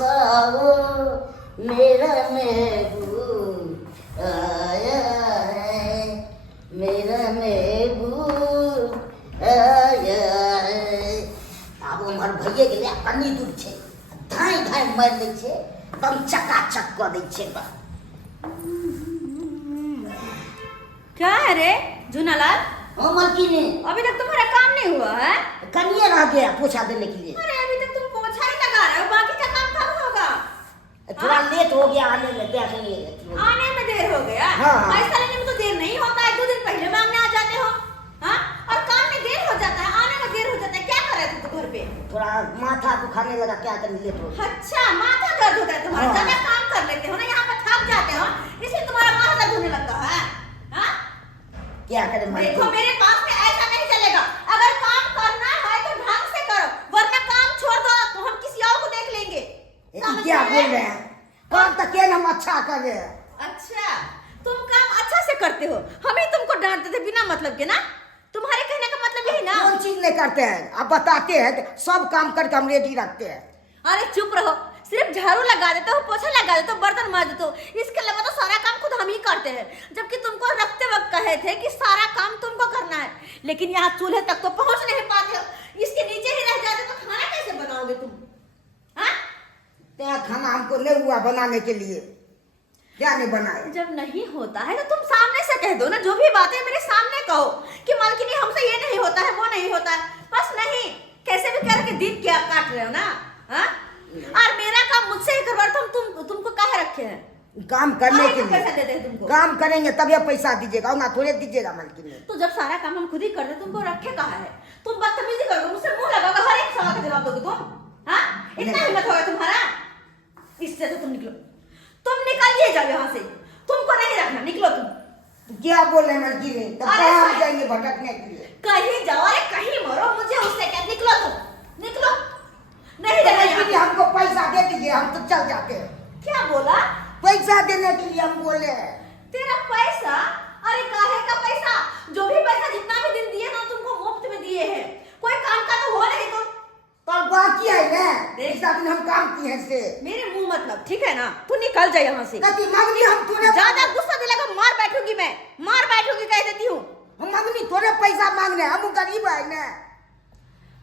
बरसाओ मेरा महबूब आया है, मेरा महबूब आया है। अब हमार भैया के लिए कनी दूर छे, धाई धाई मार दै छे, एकदम चकाचक कऽ दै छे। क्या है रे झूनालाल? हाँ मलकिनी, अभी तक तुम्हारा काम नहीं हुआ है? कनिए रह गया पोछा देने के लिए। अरे अभी तक तुम पोछा ही लगा रहे हो, बाकी का काम कब होगा? थोड़ा लेट हो गया आने में, क्या करिए? आने में देर हो गया? हाँ। पैसा लेने में तो देर नहीं होता है, 2 दिन पहले मांगने आ जाते हो। हाँ? और काम में देर हो जाता है, आने में देर हो जाता है। क्या कर रहे थे तुम घर पे? थोड़ा माथा दुखाने लगा, क्या करें, लेट हो गया। अच्छा, माथा दर्द होता है तुम्हारा? हाँ। ज्यादा काम कर लेते हो ना, यहाँ पर थक जाते हो, इसलिए तुम्हारा माथा दर्द होने लगता है। हाँ? क्या करें देखो मलकिनी? मेरे पास में ऐसा नहीं चलेगा। अगर काम करना है तो ढंग से करो, वरना काम छोड़ दो तो हम किसी और को देख लेंगे। समझ क्या में बोल आया? रहे हैं? काम तो क्या हम अच्छा कर रहे हैं। अच्छा, तुम काम अच्छा से करते हो, हम ही तुमको डांटते थे बिना मतलब के ना। तुम्हारे कहने का मतलब यही ना? कौन चीज नहीं करते हैं? आप बताते हैं कि सब काम करके हम रेडी रखते हैं। अरे चुप रहो, सिर्फ झाड़ू लगा देते हो, पोछा लगा देते हो, बर्तन मांज देते हो, इसके अलावा तो सारा काम खुद हम ही करते हैं। जबकि तुमको रखते वक्त कहे थे कि सारा काम तुमको करना है, लेकिन यहाँ चूल्हे तक तो पहुंच नहीं पाते हो। इसके नीचे ही रह जाते तो खाना कैसे बनाओगे तुम? हाँ? क्या खाना हमको नहीं हुआ बनाने के लिए, क्या नहीं बनाए? जब नहीं होता है तो तुम सामने से कह दो ना, जो भी बातें मेरे सामने कहो कि मालकिनी हमसे ये नहीं होता है, वो नहीं होता है। बस नहीं, कैसे भी करके दिन क्या काट रहे हो ना। हाँ? और मेरा काम मुझसे ही करवा रहे हो, तुमको काहे रखे हैं? काम करने के पैसा लिए देते हैं तुमको। काम करेंगे तभी पैसा दीजिएगा, ना थोड़े दीजिएगा मलकिनी। तो जब सारा काम हम खुद ही करते तुमको रखे कहा है? तुम बदतमीजी करोगे, मुझसे मुंह लगाओगे, हर एक सवाल का जवाब दोगे तुम? हाँ? इतना हिम्मत होगा तुम्हारा? इससे तो तुम निकलो, तुम निकलिए जाओ यहाँ से, तुमको नहीं रखना, निकलो तुम। क्या बोल रहे हैं मलकिनी? तब अरे कहाँ सही। जाएंगे भटकने के लिए? कहीं जाओ, अरे कहीं मरो, मुझे उससे क्या, निकलो तुम, निकलो। नहीं रहना यहाँ मलकिनी पे। हमको पैसा दे दीजिए, हम तो चल जाते हैं। क्या बोला? पैसा देने के लिए हम बोले हैं। तेरा पैसा? अरे काहे का पैसा? जो भी पैसा जितना भी दिन दिए ना तुमको मुफ्त में दिए हैं, कोई काम का तो हो नहीं तुम। पर बाकी है ना, देख। इस दिन हम काम किए से। मेरे मुंह मतलब, ठीक है ना? तू निकल जा यहाँ से। कति मगनी हम थोड़े ज्यादा गुस्सा दिलागा मार बैठूंगी, मैं मार बैठूंगी कह देती हूँ। हम मगनी थोड़े पैसा मांगने, हम गरीब है ना।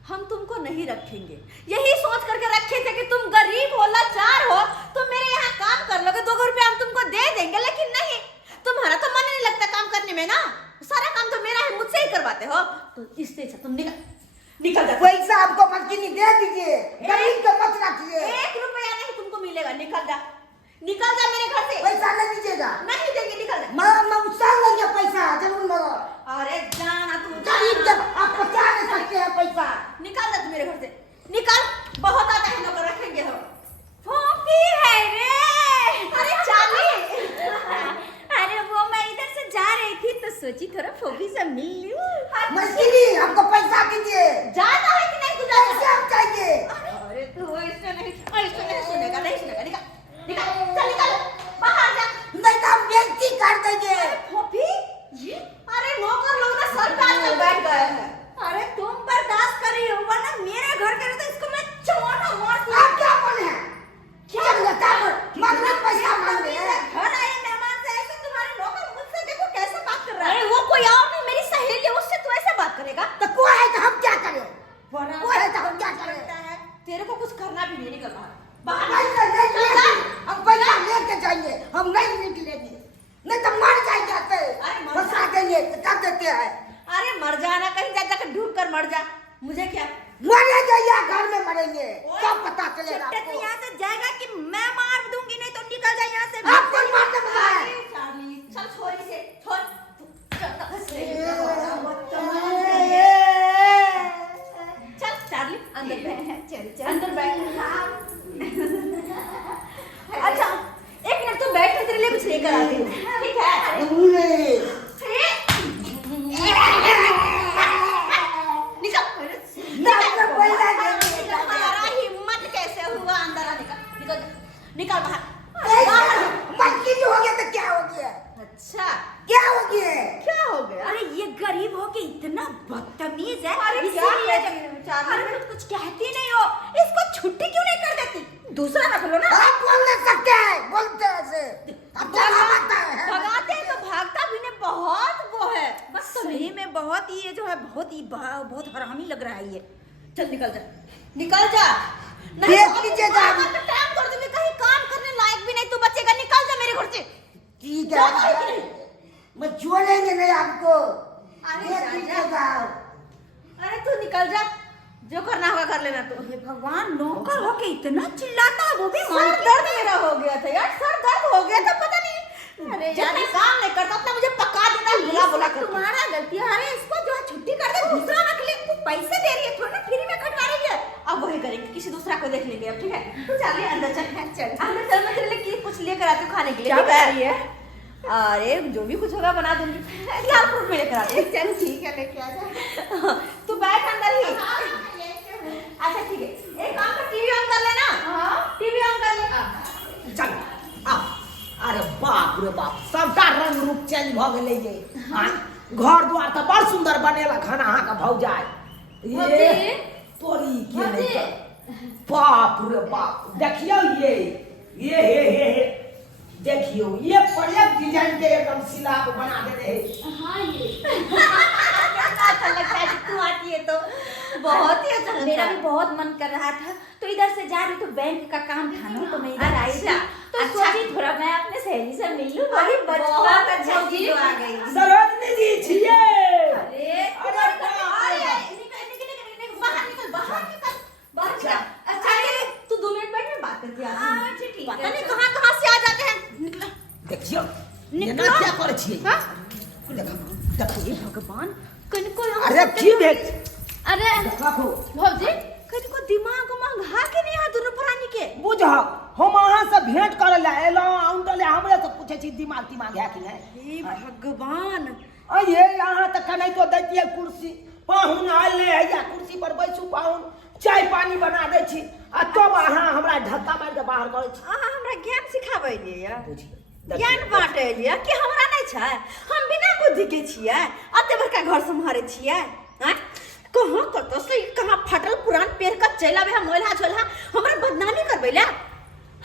हम तुमको नहीं रखेंगे, यही सोच करके रखे थे कि तुम गरीब हो, लाचार हो, तुम मेरे यहाँ काम कर लोगे, 2 रुपया हम तुमको दे देंगे। लेकिन नहीं, तुम्हारा तो मन नहीं लगता काम करने में ना, सारा काम तो मेरा है, मुझसे ही करवाते हो। तो इससे अच्छा तुम निकल जा। पैसा हमको मलकिनी दे दीजिए, गरीब को मत रखिए। 1 रुपया नहीं तुमको मिलेगा, निकल जा, निकल जा मेरे घर से। पैसा नहीं दीजिएगा, नहीं देंगे, निकल जा। मैं उछाल लेंगे पैसा, जरूर मगर अरे जाना तुम, गरीब जब आप बचा नहीं सकते हैं पैसा। निकाल दे तू मेरे घर से, निकाल। बहुत आता है नौकर रखेंगे हम। फोफी है रे। अरे चाली। अरे वो मैं इधर से जा रही थी तो सोची थोड़ा फोफी से मिल लूं। मलकिनी हमको पैसा दीजिए। जाता है कि नहीं तू? पैसा हम चाहिए। अरे तू ऐसे नहीं सुनेगा, नहीं सुनेगा। निकल निकल, चल निकल, बाहर जा। नहीं तो हम बेइज्जती कर देंगे। फोफी ये, अरे नौकर लोग ना सर पे आकर बैठ गए हैं। अरे तुम बर्दाश्त कर रही हो, वरना मेरे घर के तो इसको मैं चौना मार दूं। आप क्या बोले हैं? क्या बोलता है? मगनी पैसा मांग रहे हैं। घर आए मेहमान से ऐसे तुम्हारे नौकर मुझसे देखो कैसे बात कर रहा है। अरे वो कोई और नहीं, मेरी सहेली है, उससे तू ऐसे बात करेगा? तो कोई है तो हम क्या करें? वरना कोई है तो हम क्या करें? तेरे को कुछ करना भी नहीं, निकल बाहर। हम पैसा लेके जाएंगे, हम नहीं निकलेंगे, नहीं तो मर जाएंगे। अरे मर फंसा देंगे तो कर देते हैं। अरे मर जाना, कहीं जा जाकर डूब कर मर जा, मुझे क्या। मरेंगे या घर में मरेंगे, सब पता चलेगा आपको। यहाँ से जाएगा कि मैं मार दूंगी, नहीं तो निकल जा यहाँ से। आपको मारने वाला है। चल छोरी से छोड़। चल चार्ली अंदर बैठ, अंदर बैठ। अच्छा एक मिनट तू बैठ, मैं तेरे लिए कुछ लेकर आती हूँ, ठीक है? तुम्हारा हिम्मत कैसे हुआ अंदर आने का? निकल निकल बाहर। मलकिनी हो गया तो क्या हो गया? अच्छा क्या हो गया? क्या हो गया? अरे ये गरीब हो के इतना बदतमीज है। अरे क्या इसीलिए किया जमीन में चार अरे तुम कुछ कहती नहीं हो, इसको छुट्टी क्यों नहीं कर देती? दूसरा रख लो चल निकल जा, निकल जा। देख लीजिए जा। काम कर दूंगी, कहीं काम करने लायक भी नहीं तू बचेगा। निकल जा मेरे घर से। ठीक है, मैं छोड़ेंगे नहीं आपको। अरे देख जा, लीजिए जा। जाओ। अरे तू निकल जा, जो करना होगा कर लेना तू। हे भगवान, नौकर होके इतना चिल्लाता है, वो भी सर मान के। दर्द मेरा हो गया था यार, सर दर्द हो गया था, पता नहीं। अरे जब यार, मैं काम नहीं करता अपना मुझे पका देता है, बुला बुला कर। तुम्हारा गलती है। अरे इसको जो है छुट्टी कर दे, दूसरा रख ले। तू पैसे दे रही है, थोड़ा फ्री में कटवा रही है। अब वही करेंगे, किसी दूसरा को देख लेंगे अब, ठीक है। तू चल अंदर चल, अंदर चल, मैं तेरे लिए कुछ लेकर आती हूँ खाने के लिए। क्या ठीक बना रही है? अरे जो भी कुछ होगा बना दूंगी। लाल फ्रूट में लेकर आती हूँ। चल ठीक है, लेके आ जा। तू बैठ अंदर ही। अच्छा ठीक है, एक काम कर, टीवी ऑन कर लेना। हाँ। टीवी ऑन कर ले। चल आ। अरे बाप रे बाप, सबका रंग रूप चेंज भ गेलै ये। हाँ, घर द्वार तो बड़ सुंदर बनेला, खाना अहाँ का भौजाई। ये तोरी के नहीं कर। बाप रे बाप, देखियो ये हे देखियो, ये पलक डिजाइन के एकदम सिलाब बना दे रहे। हाँ, ये अच्छा लगता है कि तू आती है तो बहुत ही अच्छा लगता मेरा है। भी बहुत मन कर रहा था, तो इधर से जा रही तो बैंक का काम था ना, तो मैं इधर आई थी। अच्छा, तो अच्छा। सोची थोड़ा मैं अपने सहेली से मिल लूं। अरे बचपन बहुत का अच्छा छुट्टी चीज आ गई। सरोजनी जी छिए। अरे बाहर अच्छा, जा। अच्छा ये तू 2 मिनट बैठ, मैं बात करती हूँ। अच्छा, ठीक है। पता नहीं कहाँ से आ जाते हैं। निकलो। देखियो, ये निकलो। ना क्या करे छिए। हाँ? देखो हे भगवान, कनको अरे की भेट। अरे देखो भौजी, कनको दिमाग मंगा के नहीं है दोनों प्राणी के। बुझ, हम अहाँ से भेंट करे ला एलो, आउंडले हमरे से पूछे छी दिमाग है कि नहीं। हे भगवान, अये यहाँ तक नहीं तो दैतिए कुर्सी, पाहुन आयल है या कुर्सी पर बैसू, पाहुन चाय पानी बना दे छी, आ तब अहाँ हमरा धक्का मार के बाहर करे छी। अहाँ हमरा ज्ञान सिखाबै लिए या बुझिए, ज्ञान बांटे लिए कि हमरा नहीं छै, हम बिना बुद्धि के छियै, अते बड़का घर संभारे छियै। हैं, कहाँ कतौ से कहाँ फटल पुरान पेड़ का चला बे, हम मोलहा झोलहा हमरा बदनामी करबै ला।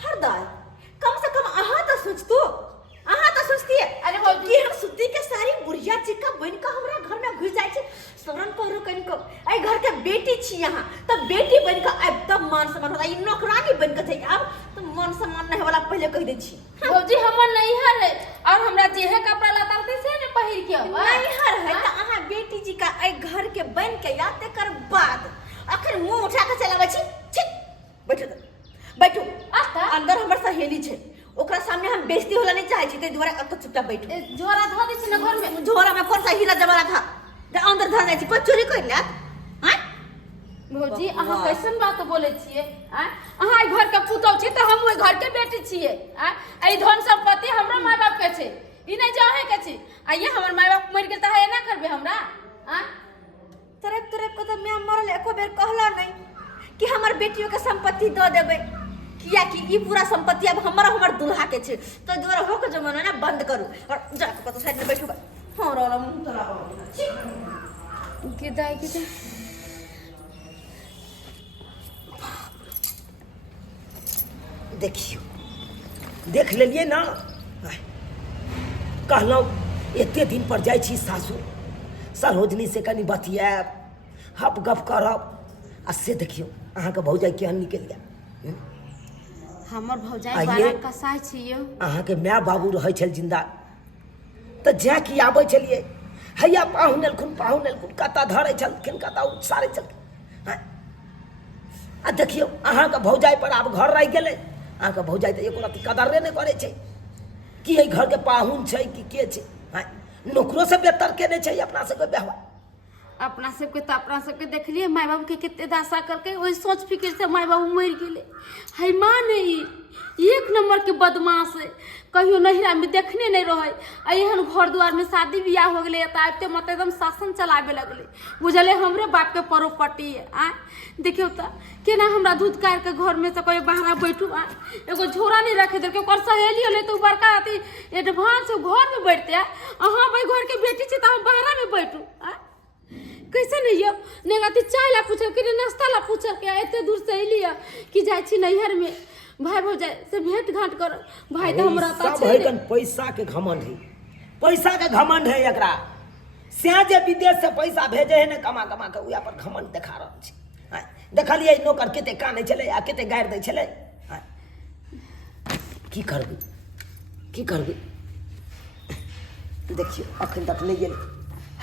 हरदय कम से कम अहाँ तो सोचतू, अहाँ तो सोचती है। अरे हो कि हम सुती के सारी बुढ़िया चिक्का बन के हमरा घर में घुस जाय छै, शरण करू कनिको। आई घर के बेटी छी यहाँ, तब बेटी बन के अब तब मान सम्मान होता, ई नौकरानी बन के थे अब तो मान सम्मान नहीं वाला पहले कह दे छी। भौजी हमर नैहर है और हमरा जेहे कपड़ा लता होते से ने पहिर के अबा। नैहर है तो अहाँ बेटी जी का आई घर के बन के या तेकर बाद अखन मुंह उठा के चलाबै छी। छी, बैठो बैठो। अच्छा। अंदर हमर सहेली छै, ओकरा सामने हम बेइज्जती होला नहीं चाहे छी, तै दुआरे अत चुपचाप बैठो। झोरा धो दै छी ना घर में। झोरा में कौन सा हीरा जवाहरात था जे अंदर धर जाय छी, कोई चोरी कर लेत। हैं, भौजी अहाँ वाह। कैसन बात बोले छिए? अहाँ ई घर के पुतौह छी त हम ओइ घर के बेटी छिए। आई धन संपत्ति हमरा माय बाप के छै, ई नहीं जाहे के छै। आइए हमर माय बाप मर गेल त है ना करबे हमरा। तरफ तरफ को तो मैं मरल एको बेर कहला नहीं कि हमर बेटियों के संपत्ति दे देबै, किया कि ई पूरा संपत्ति अब हमर दुल्हा के छै, तो दुआरे हो के जमाना ना बंद करू और जाके कतो साइड में बैठो। हां रोला मुंह तोरा बाबू गिदाई गिदाई। देखियो, देख लेलिए ना, कहलौं एते दिन पर जाइ छी सासुर, सरोजनी से कनी बतियाब, हप गप करब, आ से देखियो अहाँ के भौजाई केहन निकल गया। हमर भौजाई आइए। बड़ा कसाई छियो। अहाँ के माय बाबू रहे छल जिंदा तो जा कि आबै छलिए, हैया पाहुन एलखुन कता धरे छलखिन, कता उसारे छलखिन। हैं? आ देखियो अहाँ के भौजाई पर आब घर रह गेलै, अहाँ के भौजाई तो एको रत्ती कदरे नहीं करे छै कि एहि घर के पाहुन छै कि के छै। हैं? नौकरो से बेहतर केने छै अपना सबके व्यवहार। अपना सबके तो अपना सबके देखलिए माय बाबू के कितने दासा करके वही सोच फिक्र से माय बाबू मर गेले। है माँ नहीं, एक नंबर के बदमाश है, कहियो नहिरा में देखने नहीं रहे। एहन घर द्वार में शादी बियाह हो गए तो आबते मत एकदम शासन चलावे लगले, बुझले हमरे बाप के प्रॉपर्टी है। देखियो तो केना हमरा दूध कार के घर में से कोई बाहर बैठू, एगो झोरा नहीं रखे दे, ओकर सहेली होले तो बड़का अति एडवांस घर में बैठते। अहाँ भाई घर के बेटी छी तो हम बाहर में बैठू। कैसे नहीं हो नेगाती चाय ला पूछल कि नाश्ता ला पूछल के एते दूर से अलिया कि जाय छी नैहर में भाई भौजाई से भेंट घाट कर। भाई तो हमरा ता सब है कन पैसा के घमंड है, पैसा के घमंड है एकरा। से जे विदेश से पैसा भेजे है ना कमा कमा के उया पर घमंड दिखा रहल छै। हैं? देखलिए नौकर कते कानै छलै आ कते गारि दै छलै। हाँ। की करबै की करबै देखियौ अखन तक नहीं गेलै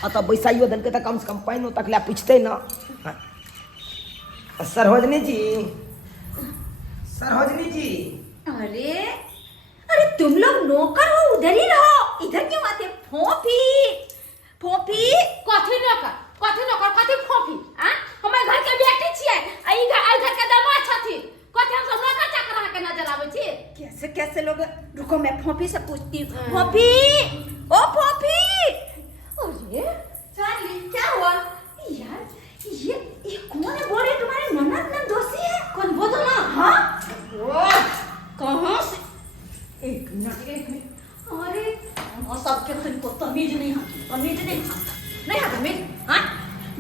अतः बैसाइयो देलकै तऽ कम से कम पानिओ तक लए पुछतै ना। हाँ। सरोजनी जी अरे अरे तुम लोग नौकर हो, उधर ही रहो, इधर क्यों आते? फोफी फोफी कथी नौकर कथी फोफी? आ हमर घर के बेटी छियै आ ई घर के दामाद छथिन। कथी हम सब नौकर चाकर अहाँ के नजर आबै छी? कैसे कैसे लोग, रुको मैं फोफी से पूछती हूँ। फोफी, ओ फोफी। अरे चार्ली क्या हुआ यार? ये कौन है? बोल रहे तुम्हारे ननद नंदोसी है? कौन बोल ना? हाँ कहाँ से? एक मिनट अरे सबके को तमीज नहीं है, नहीं है तमीज। हाँ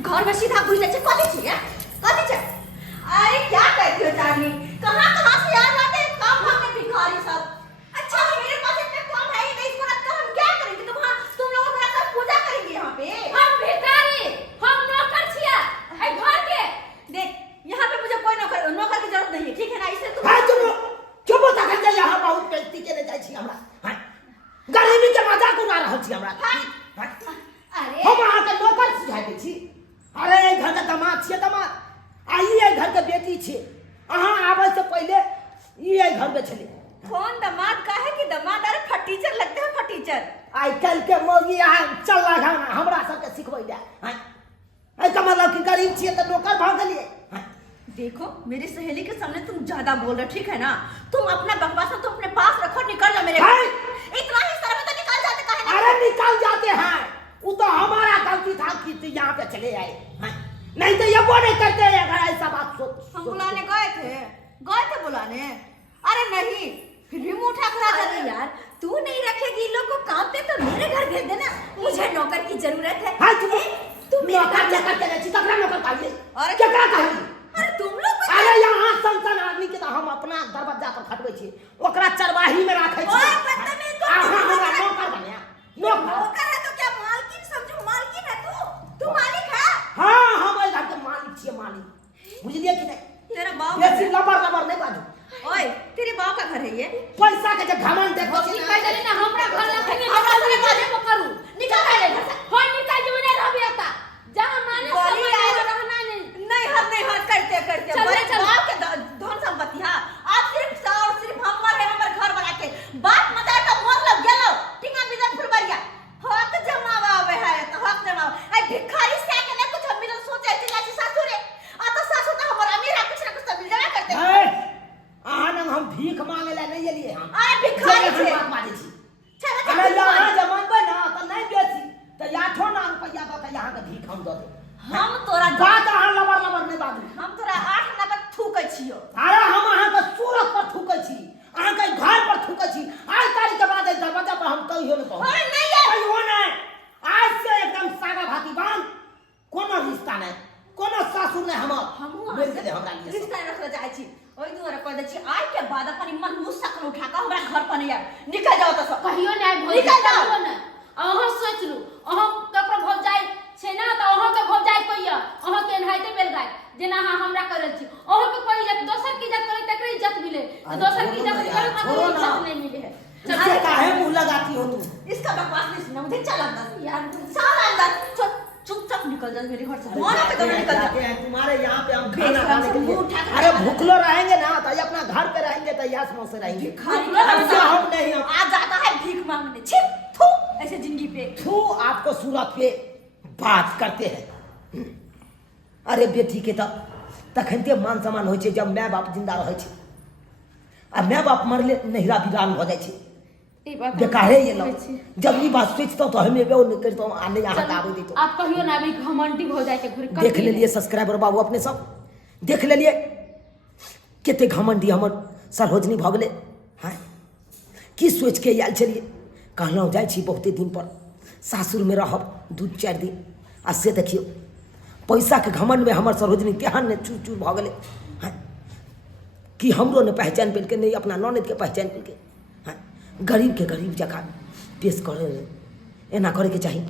घर में सीधा घुस जाए कथी छियै? अरे क्या कहती हो चार्ली? कहाँ से याद आते हैं काम करने भिखारी सब। अच्छा मेरे पास इतना कम है ही नहीं, इसको रखकर हम क्या करेंगे? तुम लोगों का सब पूजा करेंगे यहाँ पे? हम भिखारी, हम नौकर छियै ए घर के। देख यहाँ पे मुझे कोई नौकर की जरूरत नहीं है, ठीक है ना? इसलिए तुम हाँ चुप तखन जे यहाँ बहुत बेइज्जती केने जाइ छी हमरा। हाँ। गरीबी के मजाक उड़ा रहल छी हमरा। हाँ। अरे हम अहाँ के नौकर सिझा दै छी। अरे एहि घर के दामाद छियै दामाद आ ई एहि घर के बेटी छियै। अहाँ आबै से पहिले ई एहि घर में छलै। कौन दामाद का है कि दामाद? अरे फटीचर लगते हैं फटीचर। आइ काल्हि के मौगी अहाँ चल घाना हमरा सबके सिखबै ले। हाँ। एहि का मतलब कि गरीब छियै तऽ नौकर भऽ गेलियै। हाँ। देखो मेरी सहेली के सामने तुम ज्यादा बोल रहे हो, ठीक है ना? तुम अपना बकवास तुम अपने पास रखो, निकल जाओ मेरे घर। हाय! इतना ही सर में तो निकल जाते काहे ना? अरे निकल जाते हैं, वो तो हमारा गलती था कि यहाँ पे चले आए। हाँ? नहीं तो ये वो नहीं करते अगर ऐसा बात सोच। हम बुलाने गए थे बुलाने। अरे नहीं फिर भी मुंह उठा कर आ जाते यार तू नहीं रखेगी इन लोग को काम पे तो मेरे घर भेज देना, मुझे नौकर की जरूरत है। हाँ तुम मेरे नौकर घर लेकर चले छी तकरा नौकर पालिए। अरे केकरा कहिए? अरे तुम लोग को अरे यहाँ संसन आदमी के तो हम अपना दरवाजा पर खटबै छी, ओकरा चरवाही में राखै छी। ओए बदतमीज तो अहाँ हमरा नौकर बने नौकर। नौकर है तो क्या मालकिन समझो? मालकिन है तू मालिक है। हाँ हम एहि घर के मालिक छियै, मालिक बुझलिए कि नहीं? तेरा बाप बेसी लबर नहीं बाजू। ओए तेरे बाप का घर है ये? पैसा के जे घमंड देखो छी निकल जाने ना हमरा घर लखने हमरा से बाजे को करू। निकल जा घर से। हो निकल जो नहीं रहबे आता जहां माने बोली सब आए। रहना नहीं। नहीं हाथ करते चल, बड़े चल। बाप के धन संपत्ति। हाँ आज सिर्फ हमर है, हमर घर बना के बात मचाए का मतलब गेलो टिंगा बिजन फुलबरिया हक जमावा आवे है तो हक जमावा। आई भिखारी से के ने कुछ हम मिलन सोचे छी जाची सासुरे आ तो सासु तो हमर अमीर है, कुछ ना कुछ तो मिल जावे करते। है अहाँ न हम भीख मांगे ला नहीं एलिए हम। अरे भिखारी से छे। बात बाजै छी। चल अरे यहाँ जमानबै ना तो नहीं बेची तो 8 ना रुपया दो के यहाँ के भीख हम दो दे। हम तोरा बात अहाँ लबर नहीं बाजू। हम तोरा 8 ना पर थूकै छियो। अरे हम अहाँ के सूरत पर थूकै छी, अहाँ के घर पर थूकै छी। आज तारीख के बाद दरवाजा पर हम कहियो नहीं कहब। अरे नहीं यार कहियो नहीं। आज से एकदम सागा भाती बांध, कोनो रिश्ता नहीं, कोनो सासुर नहीं हमर। हमहु मिल गेलै हमरा लिए सब। रिश्ता रखले जाय छी। ओइ दुआरे कह दै छी आइ के बाद अपन मन मुंह सकल उठा के हमरा घर पर नहीं आब। निकल जाओ तो सब। कहियो नहीं भोज निकल जाओ। कहियो नहीं। अहाँ सोच लू अहाँ ककरो भोज जाय छै ना त अहाँ के भोज जाय कोइया अहाँ के एनाहिते बेल गाय जेना अहाँ हमरा करल छी। अहाँ के कोई इज्जत दोसर की इज्जत करे तकरे इज्जत मिले, दोसर की इज्जत करे त कोई इज्जत नहीं मिले है। इससे काहे मुंह लगाती हो तुम? इसका बकवास नहीं सुनना मुझे। चल अंदर यार, चल अंदर। चुपचाप निकल जा मेरे घर से। दोनों पे दोनों निकल जाते जा। हैं तुम्हारे यहाँ पे हम बेच खाना खाने के मुंह लिए। उठा के अरे भूखलो रहेंगे ना तो ये अपना घर पे रहेंगे तो यस मौत से रहेंगे। ऐसे हम नहीं हम। आ जाता है भीख मांगने। छी थू ऐसे जिंदगी पे। थू आपको सूरत पे बात करते हैं। अरे बेटी के तखनते मान सम्मान होइ छै जब माय बाप जिंदा रहै छै आ माय बाप मरले नहिरा विरान भऽ जाइ छै। ई बात बेकारे ये लोग जब ये बात सोचता तो हमें वो नहीं करता आ नहीं यहाँ का आवे देतो। आप कहियो ना अभी घमंडी हो जाए के घुरी देख ले लिए सब्सक्राइबर बाबू अपने सब देख ले लिए कते घमंडी हमर सरोजनी भऽ गेलै। हाँ की सोच के आयल छलिए कहलहुँ जाइ छी बहुते दिन पर सासुर में रहब 2-4 दिन आ से देखियो पैसा के घमंड में हमर सरोजनी केहन ने चूर चूर भऽ गेलै। हाँ कि हमरो ने पहचान पेलकै नहीं अपना ननद के पहचान पेलकै। हाँ गरीब के गरीब जकाँ पेश करे एना करे के चाहिए।